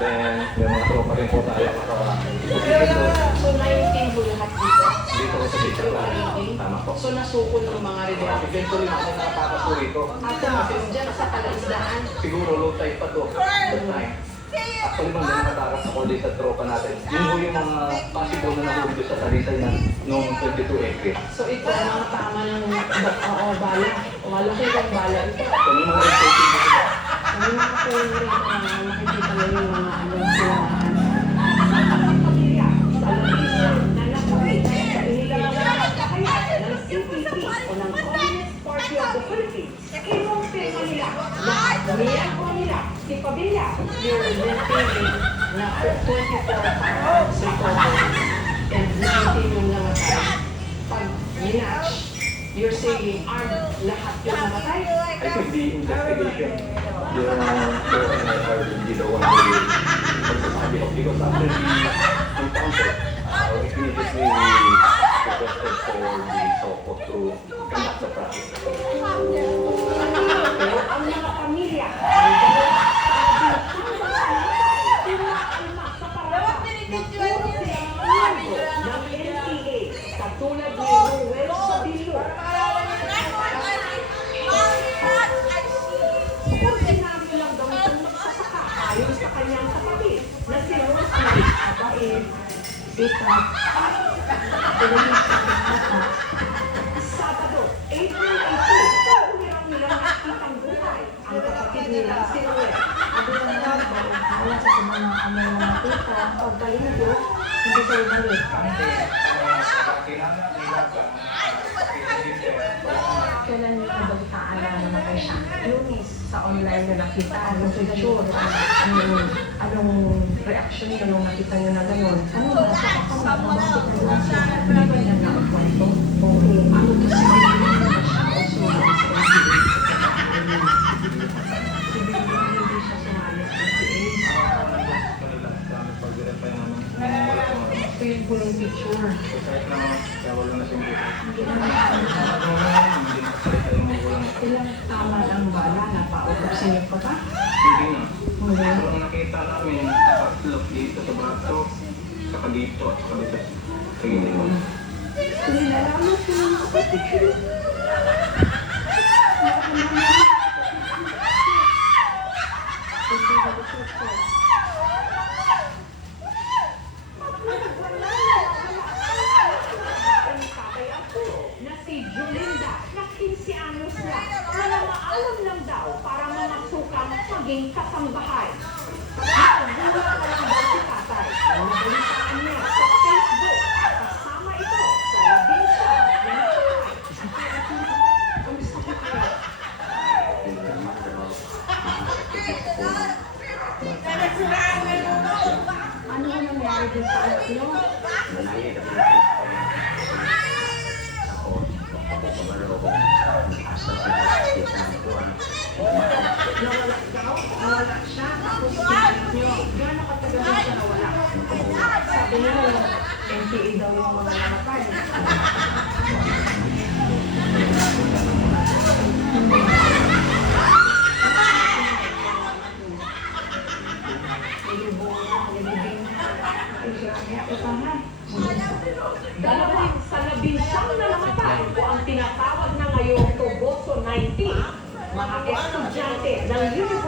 Then, may mga tropa rin po tayo kasama. So, 19 po lahat dito? Dito ko sa teacher plan. Tama po. So, nasuko ng mga rebelde? Eventually, ako nakatakas po rito. At dyan sa Palaisdaan? Siguro low tide pa to. Low tide. Actually, bang nakatakas ako dito sa tropa natin. Yun po yung mga possible na nahuli doon sa Talisay na noong 22 April. So, ito ang mga tama ng bala. O malaki yung bala. Ito. So, yung mga reporting dito. Ang mga phone rin makikita na yung mga silahan. Sa Alabisa na nakawit sa inilalabas sa kaya ng CPP o ng Communist Party of the Philippines. Kinumpi mo nila na miyako nila si Pabilla your maintaining na 24 firearms recovered and 19 yung namatay. Pag minatch, you're saying armed lahat yung namatay? I think the investigation, yung PNR hindi daw ang magsasabi of because after the encounter, we immediately requested for the SOCO to conduct the process. Pero ang mga pamilya ng NPA katulad ni Ruel Sabilo. Sinabi lang daw itong magsasaka ayon sa kanyang kapatid na si Rosemary Abae Bita. Sabado, April 18, humirang nilang nakitang buhay ang kapatid nila si Ruel. Sabi lang na, wala sa mga kami na nakita, pagkalimuto, hindi sa ibalik. Kailan niyo nabalitaan na namatay siya? Lunis, sa online na nakita, anong sure, anong reaction niyo nung nakita niyo na gano'n? Ano ba? Sa bakit na lang siya? Hindi ba niya nakapwento? Okay, ano kasi also sa ito yung pulong picture. Ilang tama ang bala na pa-autopsy niyo pa ba? Hindi na. Hindi. Pero nakita namin, nakaslok dito sa braso, saka dito, at saka dito. Sige, dito. Nilalaman ko lang sa picture. Na si Julinda, na 15 anyos na, na namaalam lang daw para mamasukan maging kasambahay. Nagbulat na lang daw si tatay. Nabalitaan niya sa Facebook. Kasama ito sa labinsa ng tatay. Kamusta po kayo? Ano ang nangyari din sa anak niyo? Nawala siya, tapos pinalik niyo. Gano'ng katagal na siya nawala? Sabi niyo, NPA daw yung mga namatay. Dalawang sa labinsang na namatay o ang tinatawag na ngayong Toboso 19, mga estudyante ng University